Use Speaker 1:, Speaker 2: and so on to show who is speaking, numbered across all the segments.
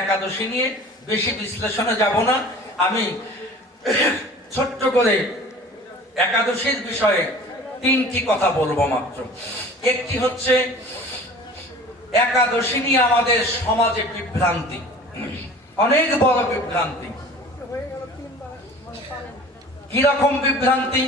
Speaker 1: একাদশী নিয়ে বেশি বিশ্লেষণে যাব না। আমি ছোট্ট করে একাদশীর বিষয়ে তিনটি কথা বলব মাত্র। একটি হচ্ছে, একাদশী নিয়ে আমাদের সমাজে বিভ্রান্তি। অনেক বড় বিভ্রান্তি। কীরকম বিভ্রান্তি?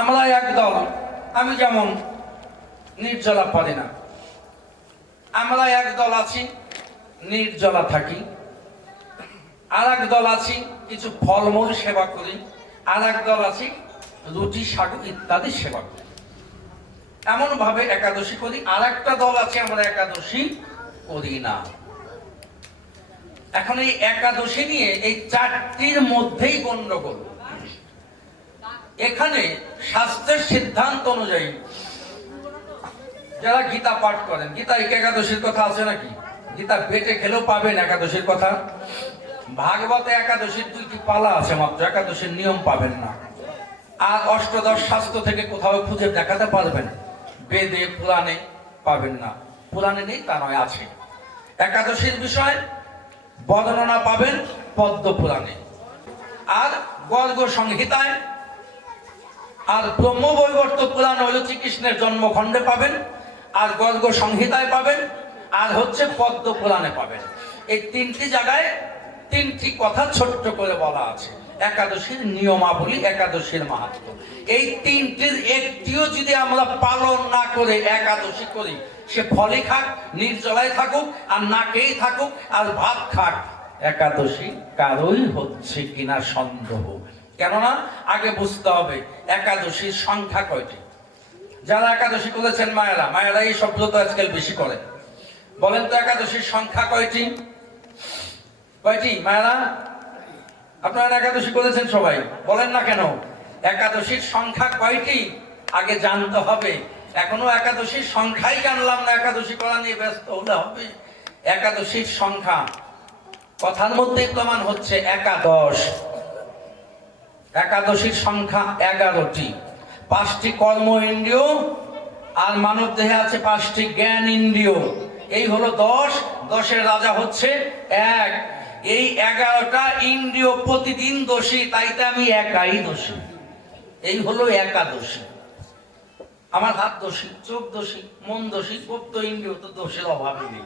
Speaker 1: আমরা একদল, আমি যেমন নির্জলা পারি না। আমরা একদল আছি নির্জলা থাকি। আর এক দল আছি, কিছু ফলমূল সেবা করি। আর এক দল আছি, রুটি, শাক ইত্যাদি সেবা করি। এমন ভাবে একাদশী করি। আর একটা দল আছে, আমরা একাদশী করি না। এখন এই একাদশী নিয়ে এই চারটির মধ্যেই গন্ডগোল। এখানে শাস্ত্রের সিদ্ধান্ত অনুযায়ী যারা গীতা পাঠ করেন গীতা একাদশীর কথা আছে নাকি? গীতা পেটে খেলেও পাবেন একাদশীর কথা। ভাগবতে একাদশীর দুইটি পালা আছে মাত্র, একাদশীর নিয়ম পাবেন না। আর অষ্টদশ শাস্ত্র থেকে কোথাও খুঁজে দেখাতে পারবেন, বেদে, পুরাণে পাবেন না। পুরাণে নেই, তা নয়, আছে। একাদশীর বিষয়, বর্ণনা পাবেন পদ্ম পুরাণে। আর গর্গ সংহিতায়, আর ব্রহ্মবৈবর্ত পুরাণ হলো শ্রীকৃষ্ণের জন্মখণ্ডে পাবেন, আর গর্গ সংহিতায় পাবেন আর হচ্ছে পদ্ম পুরাণে পাবেন। এই তিনটি জায়গায় তিনটি কথা ছোট্ট করে বলা আছে। একাদশীর নিয়মাবলী, একাদশীর মাহাত্ম। এই তিনটির একটিও যদি আমরা পালন না করে একাদশী করি, সে ফলে খাক, নির্জলায় থাকুক, আর নাকেই থাকুক, আর ভাত খাক, একাদশী কারোই হচ্ছে কিনা সন্দেহ। কেননা আগে বুঝতে হবে একাদশীর সংখ্যা কয়টি। যারা একাদশী করেছেন মায়েরা মায়েরা এই শব্দ তো আজকাল বেশি করে। বলেন তো একাদশীর সংখ্যা কয়টি? কয়টি? মায়েরা? আপনারা একাদশী করেছেন সবাই। বলেন না কেন? একাদশীর সংখ্যা কয়টি? আগে জানতে হবে। এখনও একাদশীর সংখ্যাই জানলাম না। একাদশী করা নিয়ে ব্যস্ত হলে হবে। একাদশীর সংখ্যা কথার মধ্যেই প্রমাণ হচ্ছে একাদশ। একাদশীর সংখ্যা এগারোটি। পাঁচটি কর্ম ইন্দ্রিয় আর মানব দেহে আছে পাঁচটি জ্ঞান ইন্দ্রিয়। এই হলো দশ। দশের রাজা হচ্ছে এক। এই এগারোটা ইন্দ্রিয় প্রতিদিন দোষী তাইতে আমি একাই দোষী। এই হলো একাদশী আমার হাত দোষী, চোখ দোষী, মন দোষী গুপ্ত ইন্দ্রিয়, তো দোষের অভাবই নেই।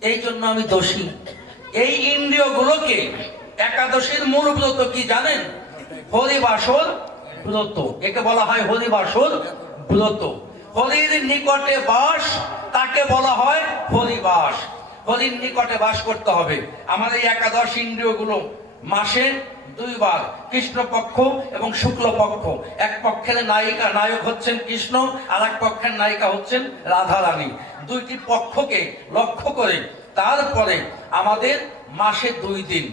Speaker 1: এই জন্য আমি দোষী। এই ইন্দ্রিয়গুলোকে একাদশীর মূল ব্রত কি জানেন? হরিবাসর ব্রত। একে বলা হয় হরিবাসর ব্রত। হরির নিকটে বাস তাকে বলা হয় হরিবাস হরির নিকটে বাস করতে হবে। আমাদের এই একাদশ ইন্দ্রিয়গুলো মাসে দুইবার কৃষ্ণ পক্ষ এবং শুক্ল পক্ষ এক পক্ষের নায়িকা, নায়ক হচ্ছেন কৃষ্ণ আর এক পক্ষের নায়িকা হচ্ছেন রাধা রানী দুইটি পক্ষকে লক্ষ্য করে তারপরে আমাদের মাসে দুই দিন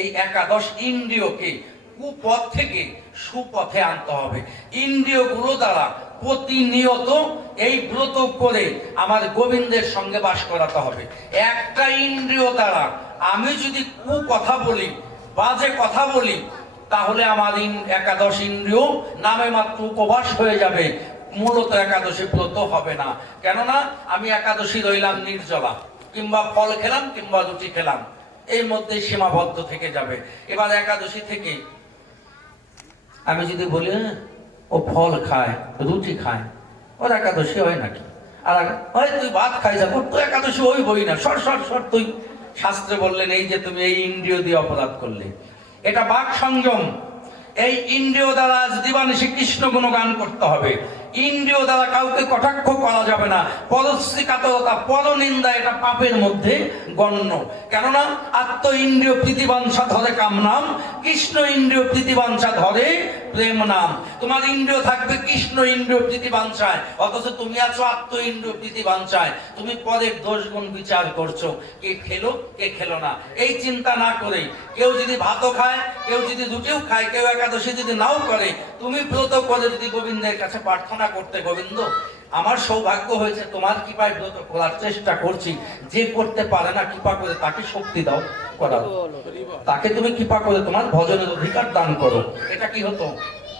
Speaker 1: এই একাদশ ইন্দ্রিয়কে কুপথ থেকে সুপথে আনতে হবে। ইন্দ্রিয়গুলো দ্বারা প্রতিনিয়ত এই ব্রত করে আমার গোবিন্দের সঙ্গে বাস করাতে হবে। একটা ইন্দ্রিয় দ্বারা আমি যদি কু কথা বলি বাজে কথা বলি তাহলে আমার একাদশ ইন্দ্রিয় নামে মাত্র উপবাস হয়ে যাবে। মূলত একাদশী ব্রত হবে না। কেননা আমি একাদশী রইলাম নির্জলা কিংবা ফল খেলাম কিংবা রুটি খেলাম এর মধ্যে সীমাবদ্ধ থেকে যাবে। এবার একাদশী থেকে আমি যদি বলি "হ্যাঁ, ও ফল খায়, রুটি খায়। ওর একাদশী হয় নাকি? আর হয় তুই ভাত খাই যাব তুই একাদশী ওই বই না, সর সর সর, তুই। শাস্ত্রে বললেন, এই যে তুমি এই ইন্দ্রিয় দিয়ে অপরাধ করলে, এটা বাক সংযম। এই ইন্দ্রিয় দ্বারা আজ দিবানিশী কৃষ্ণ গুণগান করতে হবে। ইন্দ্রিয় দ্বারা কাউকে কটাক্ষ করা যাবে না। পরশ্রী কাতরতা পরনিন্দা এটা পাপের মধ্যে গণ্য। কেননা, আত্ম ইন্দ্রিয় প্রীতিবাঞ্ছা ধরে কাম নাম, কৃষ্ণ ইন্দ্রিয় প্রীতিবাঞ্ছা ধরে প্রেম নাম। তোমার ইন্দ্রিয় থাকবে কৃষ্ণ ইন্দ্রিয় প্রীতিবাঞ্ছায়, অথচ তুমি আছো আত্ম ইন্দ্রিয় প্রীতিবাঞ্ছায়। তুমি পরের দোষ গুণ বিচার করছ। কে খেলো কে খেলো না। এই চিন্তা না করে কেউ যদি ভাতও খায়, কেউ যদি রুটিও খায়, কেউ একাদশী যদি নাও করে, তুমি ব্রত করে যদি গোবিন্দের কাছে প্রার্থনা করতে গোবিন্দ, আমার সৌভাগ্য হয়েছে তোমার কৃপায় ব্রত করার চেষ্টা করছি। যে করতে পারে না, কৃপা করে তাকে শক্তি দাও, করাও। তাকে তুমি কৃপা করে তোমার ভজনের অধিকার দান করো। এটা কি হতো?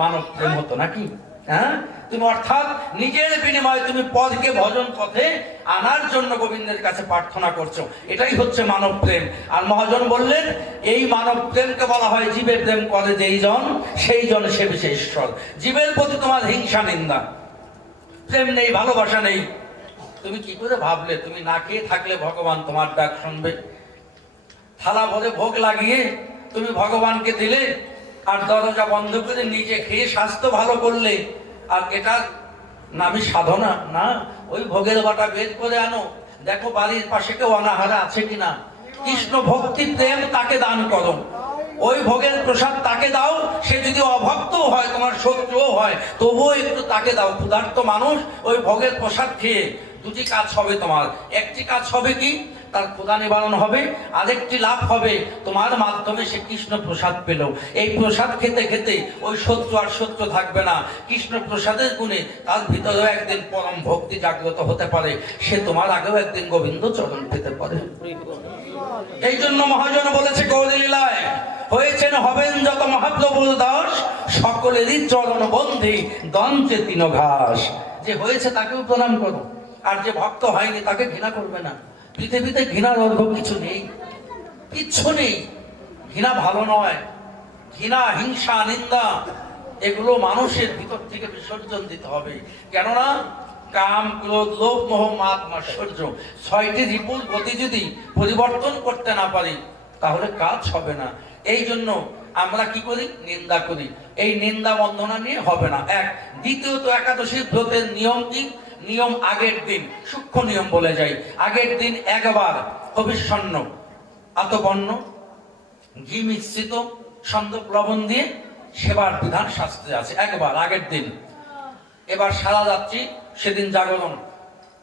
Speaker 1: মানব প্রেম হতো নাকি? হ্যাঁ? তুমি অর্থাৎ নিজের বিনিময়ে তুমি পদকে ভজন পথে আনার জন্য গোবিন্দের কাছে প্রার্থনা করছ। এটাই হচ্ছে মানব প্রেম। আর মহাজন বললেন, এই মানব প্রেমকে বলা হয় জীবের প্রেম করে যেই জন, সেই জন সে বিশেষ ঈশ্বর জীবের প্রতি তোমার হিংসা, নিন্দা। প্রেম নেই, ভালোবাসা নেই। তুমি কি করে ভাবলে? তুমি না খেয়ে থাকলে ভগবান তোমার ডাক শুনবে। থালা ভরে ভোগ লাগিয়ে তুমি ভগবানকে দিলে আর দরজা বন্ধ করে নিজে খেয়ে স্বাস্থ্য ভালো করলে আর এটা নামি সাধনা? না, ওই ভোগের বাটা বের করে আনো। দেখো বাড়ির পাশে কেউ অনাহারা আছে কিনা? কৃষ্ণ ভক্তি প্রেম তাকে দান করো। ওই ভোগের প্রসাদ তাকে দাও, সে যদি অভক্ত হয়, তোমার শত্রুও হয়, তবুও একটু তাকে দাও। ক্ষুধার্ত মানুষ ওই ভোগের প্রসাদ খেয়ে দুটি কাজ হবে তোমার। একটি কাজ হবে কি? তার ক্ষুধা নিবারণ হবে, আরেকটি লাভ হবে। তোমার মাধ্যমে সে কৃষ্ণ প্রসাদ পেল। এই প্রসাদ খেতে খেতে ওই শত্রু আর শত্রু থাকবে না। কৃষ্ণ প্রসাদের গুণে তার ভিতরেও একদিন পরম ভক্তি জাগ্রত হতে পারে। সে তোমার আগেও একদিন গোবিন্দ চরণ পেতে পারে। এই জন্য মহাজন বলেছে গৌরী লীলায় হয়েছেন হবেন যত মহাপ্রভুর দাস। সকলেরই চরণ বন্ধি দঞ্চে তিন ঘাস যে হয়েছে তাকেও প্রণাম করো। আর যে ভক্ত হয়নি তাকে ঘৃণা করবে না। পৃথিবীতে ঘৃণার অর্ঘ কিছু নেই, কিচ্ছু নেই। ঘৃণা ভালো নয়, ঘৃণা, হিংসা, নিন্দা, এগুলো মানুষের ভিতর থেকে বিসর্জন দিতে হবে। কেননা, কাম, ক্রোধ, লোভ, মোহ, মাত, মাৎসর্য, ছয়টি রিপুর গতি যদি পরিবর্তন করতে না পারি, তাহলে কাজ হবে না। এই জন্য আমরা কি করি? নিন্দা করি। এই নিন্দা বন্ধনা নিয়ে হবে না। এক, দ্বিতীয়ত একাদশীর ব্রতের নিয়ম কি? নিয়ম আগের দিন, সূক্ষ্ম নিয়ম বলে যাই। আগের দিন একবার হবিষ্যন্ন আতবর্ণ ঘি মিশ্রিত সন্দক লবণ দিয়ে সেবার বিধান শাস্ত্রে আছে। একবার, আগের দিন। এবার সারা রাত্রি সেদিন জাগরণ।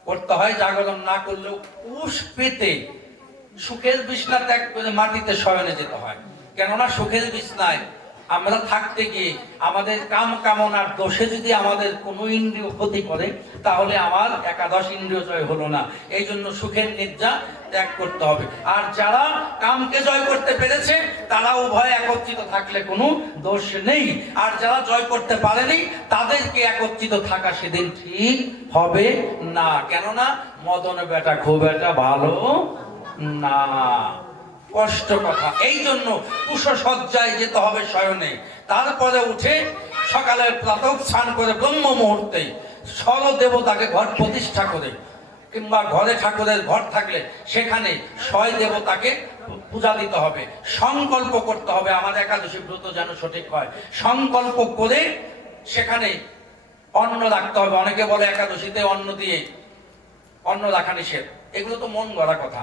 Speaker 1: করতে হয় জাগরণ, না করলেও উষ পেতে সুখের বিছনা ত্যাগ করে মাটিতে শয়নে যেতে হয়। কেননা সুখের বিছনায় আমরা থাকতে গিয়ে আমাদের কাম কামনার দোষে যদি আমাদের কোনো ইন্দ্রিয় ক্ষতি করে, তাহলে আমার একাদশ ইন্দ্রিয় জয় হলো না। এই জন্য সুখের নিদ্রা ত্যাগ করতে হবে। আর যারা কামকে জয় করতে পেরেছে তারা উভয় একত্রিত থাকলে কোনো দোষ নেই। আর যারা জয় করতে পারেনি, তাদেরকে একত্রিত থাকা সেদিন ঠিক হবে না। কেননা মদন বেটা খুব একটা ভালো না। কষ্ট কথা। এই জন্য কুশসজ্জায় যেতে হবে শয়নে। তারপরে উঠে সকালে প্রাতক স্নান করে ব্রহ্ম মুহূর্তে সর দেবতাকে ঘর প্রতিষ্ঠা করে, কিংবা ঘরে ঠাকুরের ঘর থাকলে সেখানে ছয় দেবতাকে পূজা দিতে হবে। সংকল্প করতে হবে, আমার একাদশী ব্রত যেন সঠিক হয়। সংকল্প করে সেখানে অন্ন রাখতে হবে। অনেকে বলে একাদশীতে অন্ন দিয়ে অন্ন রাখা নিষেধ। এগুলো তো মন গড়া কথা।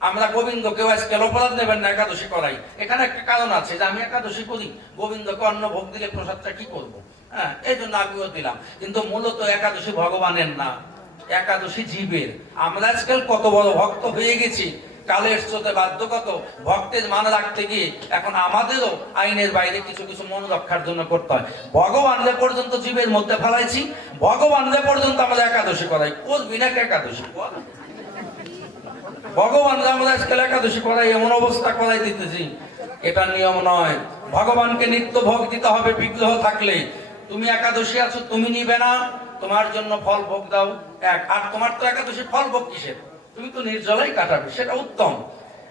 Speaker 1: আমরা গোবিন্দ কেউ আজকাল অপরাধ নেবেন না, একাদশী করাই। এখানে একটা কারণ আছে যে আমি একাদশী করি। গোবিন্দকে অন্য ভোগ দিলে প্রসাদটা কি করব? হ্যাঁ এই জন্য আমিও দিলাম। কিন্তু মূলত একাদশী ভগবানের না, একাদশী জীবের। আমরা আজকাল কত বড় ভক্ত হয়ে গেছি। কালের স্রোতে বাধ্য কত ভক্তের মান রাখতে গিয়ে এখন আমাদেরও আইনের বাইরে কিছু কিছু মন রক্ষার জন্য করতে হয়। ভগবানরে পর্যন্ত জীবের মধ্যে ফেলাইছি, ভগবান ভগবানরে পর্যন্ত আমরা একাদশী করাই। করবি না একাদশী? ভগবান রামদাসকে একাদশী করাই এমন অবস্থা করাই দিতেছি। এটা নিয়ম নয়। ভগবানকে নিত্য ভোগ দিতে হবে, বিগ্রহ থাকলে। তুমি একাদশী আছো, তুমি নিবে না। তোমার জন্য ফল ভোগ দাও, এক। আর তোমার তো একাদশী ফল ভোগ কিসের? তুমি তো নির্জলাই কাটাবে, সেটা উত্তম।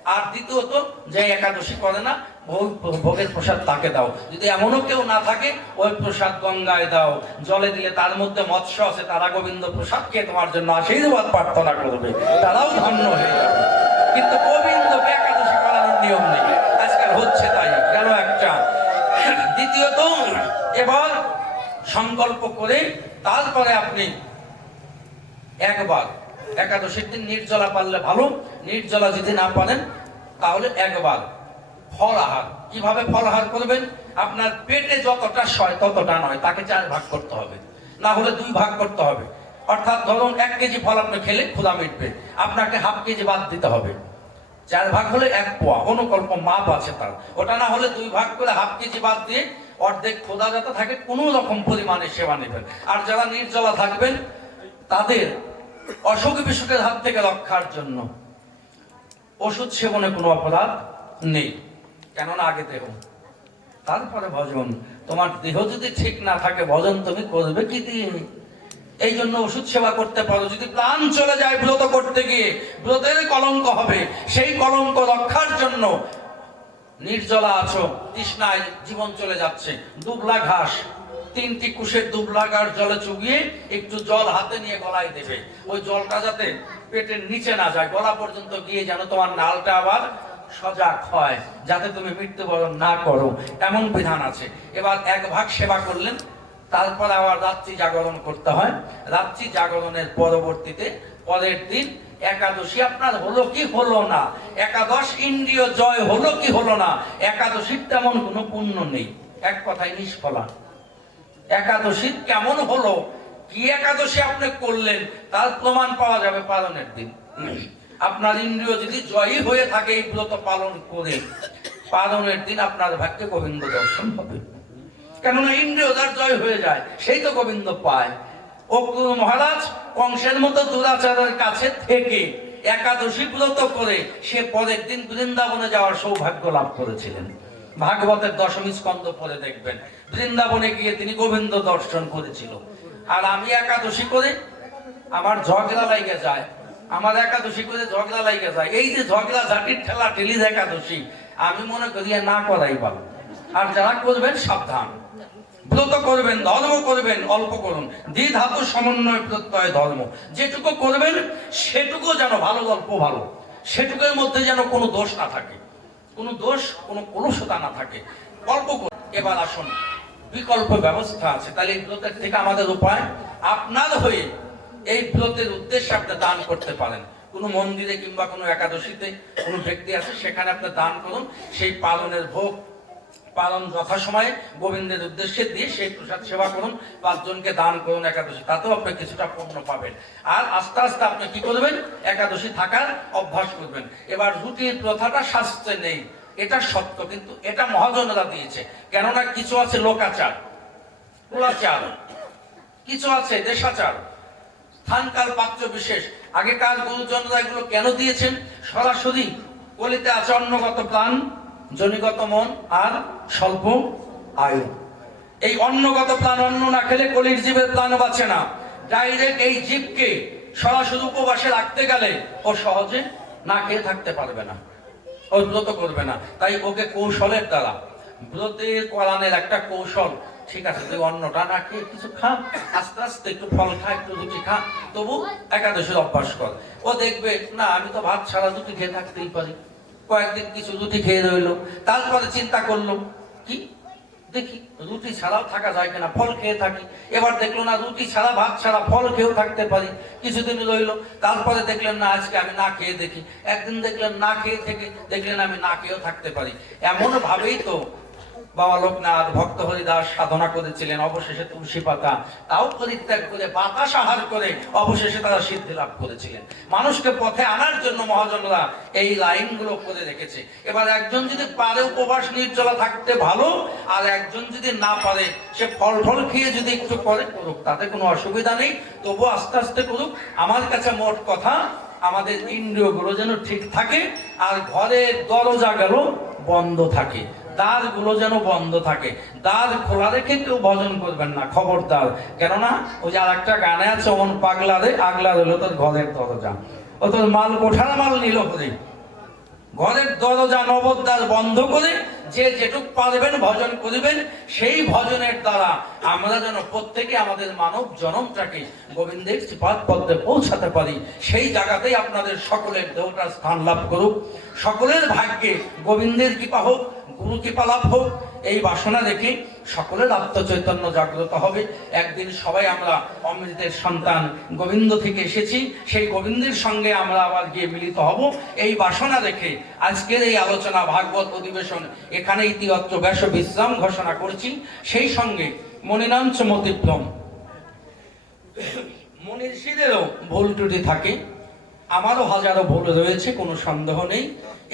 Speaker 1: আর দ্বিতীয়ত, যে একাদশী করে না, ভোগ- ভোগের প্রসাদ তাকে দাও। যদি এমনও কেউ না থাকে, ওই প্রসাদ গঙ্গায় দাও। জলে দিলে তার মধ্যে মৎস্য আছে, তারা গোবিন্দ প্রসাদ খেয়ে তোমার জন্য আশীর্বাদ প্রার্থনা করবে। তারাও ধন্য হয়ে যাবে। কিন্তু গোবিন্দকে একাদশী করানোর নিয়ম নেই। আজকাল হচ্ছে তাই কেন একটা। দ্বিতীয়ত, এবার সংকল্প করে তারপরে আপনি একবার একাদশীর দিন নির্জলা পারলে ভালো, নির্জলা যদি না পারেন তাহলে একবার ফল আহার। কীভাবে ফল আহার করবেন? আপনার পেটে যতটা সয় ততটা নয়, তাকে চার ভাগ করতে হবে। না হলে দুই ভাগ করতে হবে। অর্থাৎ ধরুন এক কেজি ফল আপনি খেলে ক্ষুধা মিটবে, আপনাকে হাফ কেজি বাদ দিতে হবে। চার ভাগ হলে এক পোয়া, অনুকল্প মাপ আছে তার। ওটা না হলে দুই ভাগ করে হাফ কেজি বাদ দিয়ে অর্ধেক খোদা যাতে থাকে, কোনো রকম পরিমাণে সেবা নেবেন। আর যারা নির্জলা থাকবেন, তাদের অসুখ বিসুখের হাত থেকে রক্ষার জন্য ওষুধ সেবনে কোনো অপরাধ নেই। কেননা আগে দেখুন তারপরে ভজন। তোমার দেহ যদি ঠিক না থাকে, ভজন তুমি করবে কি দিয়ে? এই জন্য ওষুধ সেবা করতে পারো। যদি প্রাণ চলে যায় ব্রত করতে গিয়ে, ব্রতের কলঙ্ক হবে। সেই কলঙ্ক রক্ষার জন্য নির্জলা আছো, তৃষ্ণায় জীবন চলে যাচ্ছে। দুবলা ঘাস তিনটি কুশের দুবলা ঘাস জলে চুগিয়ে একটু জল হাতে নিয়ে গলায় দেবে। ওই জলটা যাতে পেটের নিচে না যায়, গলা পর্যন্ত গিয়ে যেন তোমার নালটা আবার সজাগ হয়, যাতে তুমি মৃত্যুবরণ না করো। এমন বিধান আছে। এবার এক ভাগ সেবা করলেন, তারপর আবার রাত্রি জাগরণ করতে হয়। রাত্রি জাগরণের পরবর্তীতে পরের দিন একাদশী আপনার হলো কি হলো না? একাদশ ইন্দ্রিয় জয় হলো কি হলো না? একাদশীর তেমন কোনো পুণ্য নেই। এক কথায় নিষ্ফলা। একাদশী কেমন হলো? কি একাদশী আপনি করলেন? তার প্রমাণ পাওয়া যাবে পালনের দিন। আপনার ইন্দ্রিয় যদি জয়ী হয়ে থাকে এই ব্রত পালন করে পালনের দিন আপনার ভাগ্যে গোবিন্দ দর্শন হবে। কেননা ইন্দ্রিয় যার জয় হয়ে যায়, সেই তো গোবিন্দ পায়। ও মহারাজ, কংসের মতো দুরাচারের কাছে থেকে একাদশী ব্রত করে সে পরের দিন বৃন্দাবনে যাওয়ার সৌভাগ্য লাভ করেছিলেন। ভাগবতের দশমী স্কন্ধ পরে দেখবেন। বৃন্দাবনে গিয়ে তিনি গোবিন্দ দর্শন করেছিল। আর আমি একাদশী করে আমার ঝগড়া লাগে যায়। আমার একাদশী করে ঝগড়া লাগে যায়। এই যে ঝগড়া, ঝাঁটির ঠেলা ঠেলি একাদশী, আমি মনে করি না করাই ভালো। আর যারা করবেন, সাবধান। ব্রত করবেন, ধর্ম করবেন, অল্প করুন। দ্বি ধাতু সমন্বয় প্রত্যয় ধর্ম। যেটুকু করবেন সেটুকু যেন ভালো গল্প ভালো। সেটুকুর মধ্যে যেন কোনো দোষ না থাকে। কোনো দোষ, কোনো কলুষতা না থাকে। অল্প এবার আসুন। বিকল্প ব্যবস্থা আছে। তাহলে এই ব্রতের থেকে আমাদের উপায়, আপনার হয়ে এই ব্রতের উদ্দেশ্যে আপনি দান করতে পারেন। কোনো মন্দিরে কিংবা কোনো একাদশীতে কোনো ব্যক্তি আছে, সেখানে আপনি দান করুন। সেই পালনের ভোগ পালন যথাসময়ে গোবিন্দের উদ্দেশ্যে দিয়ে সেই প্রসাদ সেবা করুন, পাঁচজনকে দান করুন একাদশী। তাতেও আপনি কিছুটা পুণ্য পাবেন। আর আস্তে আস্তে আপনি কি করবেন? একাদশী থাকার অভ্যাস করবেন। এবার রুটির প্রথাটা শাস্ত্রে নেই। এটা সত্য, কিন্তু এটা মহাজনরা দিয়েছে। কেননা কিছু আছে লোকাচার, কুলাচার, কিছু আছে দেশাচার। স্থানকাল পাত্র বিশেষ। আগেকার গুরুজনরা এগুলো কেন দিয়েছেন? সরাসরি কলিতে আছে অন্নগত প্রাণ জনিগত মন আর স্বল্প আয়ু। এই অন্নগত প্রাণ অন্ন না খেলে কলির জীবের প্রাণ বাঁচে না। ডাইরেক্ট এই জীবকে সরাসরি উপবাসে রাখতে গেলে ও সহজে না খেয়ে থাকতে পারবে না, ও ব্রত করবে না। তাই ওকে কৌশলের দ্বারা, ব্রতের করানের একটা কৌশল, ঠিক আছে, তুই অন্নটা না খেয়ে কিছু খা, আস্তে আস্তে একটু ফল খা, একটু রুটি খা, তবু একাদশীর অভ্যাস কর। ও দেখবে, না, আমি তো ভাত ছাড়া রুটি খেয়ে থাকতেই পারি। কয়েকদিন কিছু রুটি খেয়ে রইল, তারপরে চিন্তা করল, কি? দেখি, রুটি ছাড়াও থাকা যায় কিনা, ফল খেয়ে থাকি। এবার দেখল না, রুটি ছাড়া, ভাত ছাড়া, ফল খেয়েও থাকতে পারি। কিছুদিন রইল, তারপরে দেখলেন না, আজকে আমি না খেয়ে দেখি। একদিন দেখলেন না খেয়ে থেকে, দেখলেন আমি না খেয়েও থাকতে পারি। এমনভাবেই তো বাবা লোকনাথ, ভক্ত হরিদাস সাধনা করেছিলেন, অবশেষে তুলসী পাতা। তাও পরিত্যাগ করে বাতাস আহার করে, অবশেষে তারা সিদ্ধি লাভ করেছিলেন। মানুষকে পথে আনার জন্য মহাজনরা এই লাইনগুলো করে রেখেছে। এবার একজন যদি পারে উপবাস নির্জলা থাকতে ভালো, আর একজন যদি না পারে, সে ফল ফল খেয়ে যদি একটু করে করুক, তাতে কোনো অসুবিধা নেই। তবু আস্তে আস্তে করুক। আমার কাছে মোট কথা, আমাদের ইন্দ্রিয়গুলো যেন ঠিক থাকে, আর ঘরের দরজা গেল বন্ধ থাকে। দ্বারগুলো যেন বন্ধ থাকে। দ্বার খোলা রেখে কেউ ভজন করবেন না, খবরদার। কেননা, ওই যে আর একটা গানে আছে, অমন পাগলা রে আগলা হলো তোর ঘরের দরজা। ও তোর মাল কোঠার মাল নিল করে ঘরের দরজা নবদ্বার বন্ধ করে যে যেটুক পারবেন ভজন করিবেন, সেই ভজনের দ্বারা আমরা যেন প্রত্যেকে আমাদের মানব জনমটাকে গোবিন্দের পাদ পদ্মে পৌঁছাতে পারি। সেই জায়গাতেই আপনাদের সকলের দেহটা স্থান লাভ করুক। সকলের ভাগ্যে গোবিন্দের কৃপা হোক, গুরু কৃপা লাভ হোক, এই বাসনা রেখে সকলের আত্মচৈতন্য জাগ্রত হবে। একদিন সবাই আমরা অমৃতের সন্তান গোবিন্দ থেকে এসেছি, সেই গোবিন্দের সঙ্গে আমরা আবার গিয়ে মিলিত হব। এই বাসনা রেখে আজকের এই আলোচনা ভাগবত অধিবেশন, এখানে ইতিহত্র ব্যাস বিশ্রাম ঘোষণা করছি। সেই সঙ্গে মনিনাম চমতিক্রম মনীষীদেরও ভুল ত্রুটি থাকে। আমারও হাজারো ভুল রয়েছে, কোনো সন্দেহ নেই।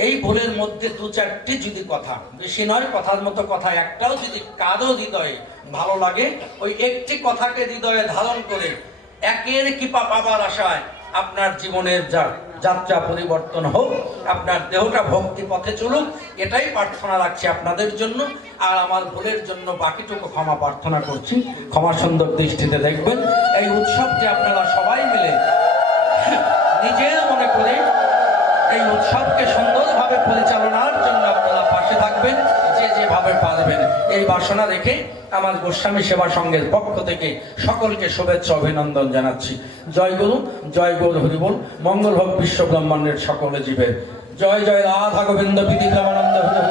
Speaker 1: এই ভুলের মধ্যে দু চারটি যদি কথা, বেশি নয়, কথার মতো কথা, একটাও যদি কারও হৃদয়ে ভালো লাগে, ওই একটি কথাকে হৃদয়ে ধারণ করে একের কৃপা পাবার আশায় আপনার জীবনের যা যাত্রা পরিবর্তন হোক, আপনার দেহটা ভক্তি পথে চলুক, এটাই প্রার্থনা রাখছি আপনাদের জন্য। আর আমার ভুলের জন্য বাকিটুকু ক্ষমা প্রার্থনা করছি। ক্ষমা সুন্দর দৃষ্টিতে দেখবেন। এই উৎসবটি আপনারা সবাই মিলে নিজের মনে করে এই উৎসবকে সুন্দরভাবে পরিচালনার জন্য আপনারা পাশে থাকবেন, যে যেভাবে পারবেন। এই বাসনা রেখে আমার গোস্বামী সেবা সংঘের পক্ষ থেকে সকলকে শুভেচ্ছা, অভিনন্দন জানাচ্ছি। জয় গুরু, জয় গৌর হরিবল, মঙ্গল হোক বিশ্ব ব্রহ্মাণ্ডের সকলে জীবের। জয় জয়, রাধা গোবিন্দ বিধি রামানন্দ হরি।